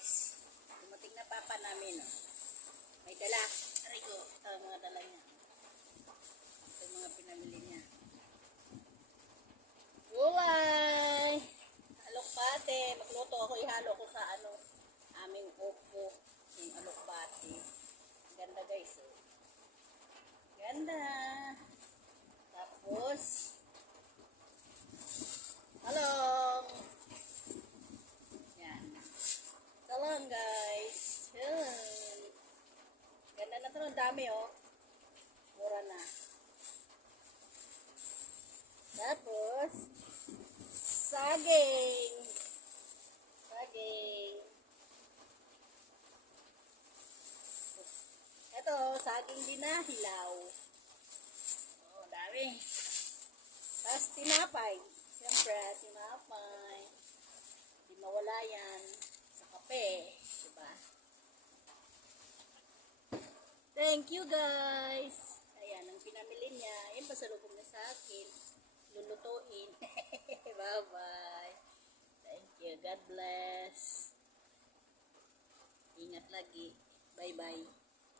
guys. Dumating na papa namin. Oh. May dala. Rico, ito ang mga dala niya. Ito mga pinamili niya. Gulay! Alokbate. Magluto ako. Ihalo ko sa ano, aming opo. Yung alokbate. Ganda guys. Oh. Ganda. Tapos, talong. Yan. Talong guys. Yan. Ganda na to. Ang dami oh. Mura na. Tapos, saging. Saging. Ito, saging din na hilaw. Oh, dami. Tapos tinapay. Siyempre, tinapay. Hindi mawala yan kape. Diba? Thank you guys. Ayan, ang pinamili niya. Yan pasalubong na sa akin. Lulutuin. Bye-bye. Thank you. God bless. Ingat lagi. Bye-bye.